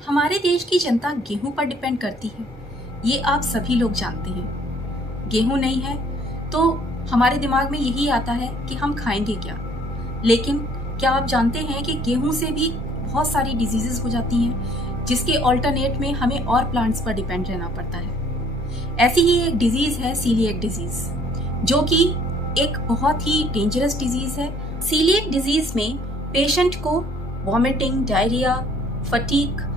हमारे देश की जनता गेहूं पर डिपेंड करती है, ये आप सभी लोग जानते हैं। गेहूं नहीं है तो हमारे दिमाग में यही आता है कि हम खाएंगे क्या। लेकिन क्या आप जानते हैं कि गेहूं से भी बहुत सारी डिजीजेस हो जाती हैं, जिसके ऑल्टरनेट में हमें और प्लांट्स पर डिपेंड रहना पड़ता है। ऐसी ही एक डिजीज है सीलिएक डिजीज, जो कि एक बहुत ही डेंजरस डिजीज है। सीलिएक डिजीज में पेशेंट को वॉमिटिंग, डायरिया, फटीग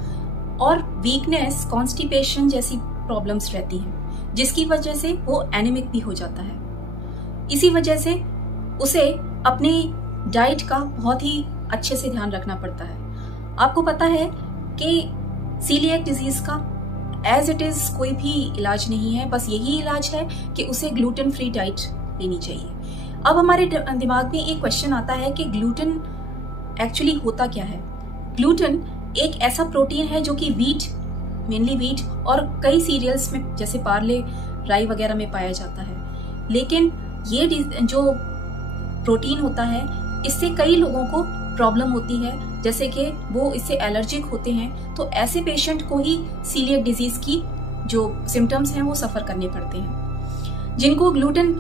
और वीकनेस, कॉन्स्टिपेशन जैसी प्रॉब्लम्स रहती हैं, जिसकी वजह से वो एनीमिक भी हो जाता है। इसी वजह से उसे अपनी डाइट का बहुत ही अच्छे से ध्यान रखना पड़ता है। आपको पता है कि सीलिएक डिजीज का एज इट इज कोई भी इलाज नहीं है, बस यही इलाज है कि उसे ग्लूटेन फ्री डाइट लेनी चाहिए। अब हमारे दिमाग में एक क्वेश्चन आता है कि ग्लूटेन एक्चुअली होता क्या है। ग्लूटेन एक ऐसा प्रोटीन है जो कि वीट, मेनली वीट और कई सीरियल्स में जैसे पार्ले, राई वगैरह में पाया जाता है। लेकिन ये जो प्रोटीन होता है, इससे कई लोगों को प्रॉब्लम होती है, जैसे कि वो इससे एलर्जिक होते हैं। तो ऐसे पेशेंट को ही सीलिएक डिजीज की जो सिम्टम्स हैं वो सफर करने पड़ते हैं, जिनको ग्लूटेन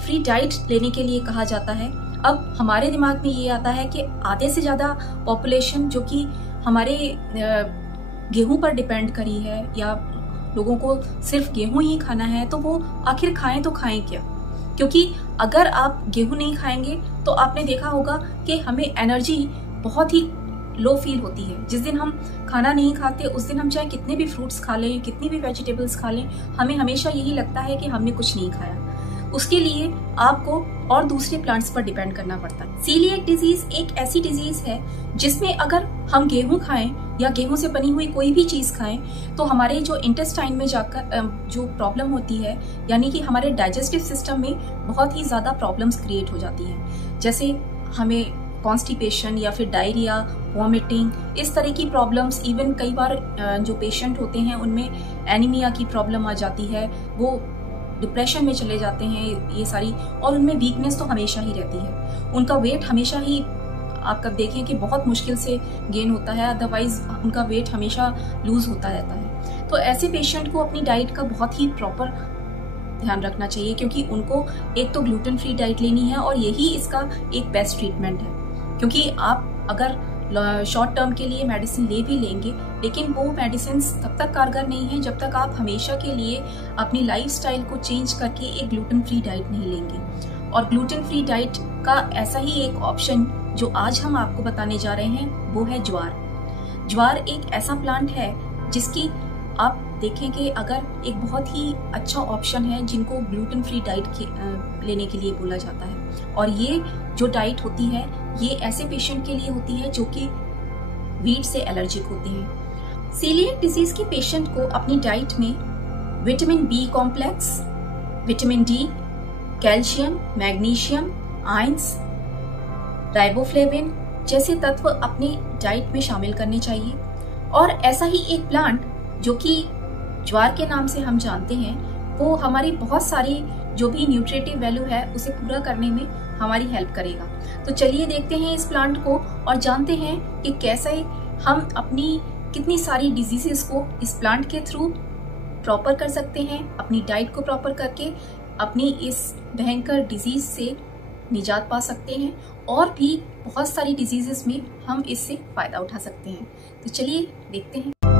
फ्री डाइट लेने के लिए कहा जाता है। अब हमारे दिमाग में ये आता है कि आधे से ज्यादा पॉपुलेशन जो कि हमारे गेहूं पर डिपेंड करी है, या लोगों को सिर्फ गेहूं ही खाना है, तो वो आखिर खाएं तो खाएं क्या। क्योंकि अगर आप गेहूं नहीं खाएंगे तो आपने देखा होगा कि हमें एनर्जी बहुत ही लो फील होती है। जिस दिन हम खाना नहीं खाते उस दिन हम चाहे कितने भी फ्रूट्स खा लें, कितनी भी वेजिटेबल्स खा लें, हमें हमेशा यही लगता है कि हमने कुछ नहीं खाया। उसके लिए आपको और दूसरे प्लांट्स पर डिपेंड करना पड़ता है। सीलिएक डिजीज एक ऐसी डिजीज है जिसमें अगर हम गेहूं खाएं या गेहूं से बनी हुई कोई भी चीज खाएं तो हमारे जो इंटेस्टाइन में जाकर जो प्रॉब्लम होती है, यानी कि हमारे डाइजेस्टिव सिस्टम में बहुत ही ज्यादा प्रॉब्लम्स क्रिएट हो जाती हैं। जैसे हमें कॉन्स्टिपेशन या फिर डायरिया, वॉमिटिंग, इस तरह की प्रॉब्लम्स। इवन कई बार जो पेशेंट होते हैं उनमें एनीमिया की प्रॉब्लम आ जाती है, वो डिप्रेशन में चले जाते हैं ये सारी, और उनमें वीकनेस तो हमेशा ही रहती है। उनका वेट हमेशा ही आप कब देखें कि बहुत मुश्किल से गेन होता है, अदरवाइज उनका वेट हमेशा लूज होता रहता है। तो ऐसे पेशेंट को अपनी डाइट का बहुत ही प्रॉपर ध्यान रखना चाहिए, क्योंकि उनको एक तो ग्लूटेन फ्री डाइट लेनी है और यही इसका एक बेस्ट ट्रीटमेंट है। क्योंकि आप अगर शॉर्ट टर्म के लिए मेडिसिन ले भी लेंगे, लेकिन वो मेडिसिन तब तक कारगर नहीं है जब तक आप हमेशा के लिए अपनी लाइफस्टाइल को चेंज करके एक ग्लूटेन फ्री डाइट नहीं लेंगे। और ग्लूटेन फ्री डाइट का ऐसा ही एक ऑप्शन जो आज हम आपको बताने जा रहे हैं वो है ज्वार। ज्वार एक ऐसा प्लांट है जिसकी आप देखें कि अगर एक बहुत ही अच्छा ऑप्शन है जिनको ग्लूटेन फ्री डाइट लेने के लिए बोला जाता है। और ये जो डाइट होती है ये ऐसे पेशेंट के लिए होती है जो कि वीट से एलर्जिक होते हैं। सीलिएक डिजीज के पेशेंट को अपनी डाइट में vitamin B complex, vitamin D, calcium, magnesium, ions, riboflavin जैसे तत्व अपनी डाइट में शामिल करने चाहिए। और ऐसा ही एक प्लांट जो कि ज्वार के नाम से हम जानते हैं, वो हमारी बहुत सारी जो भी न्यूट्रिटिव वैल्यू है उसे पूरा करने में हमारी हेल्प करेगा। तो चलिए देखते हैं इस प्लांट को और जानते हैं कि कैसे हम अपनी कितनी सारी डिजीजेस को इस प्लांट के थ्रू प्रॉपर कर सकते हैं, अपनी डाइट को प्रॉपर करके अपनी इस भयंकर डिजीज से निजात पा सकते हैं, और भी बहुत सारी डिजीजेस में हम इससे फायदा उठा सकते हैं। तो चलिए देखते हैं।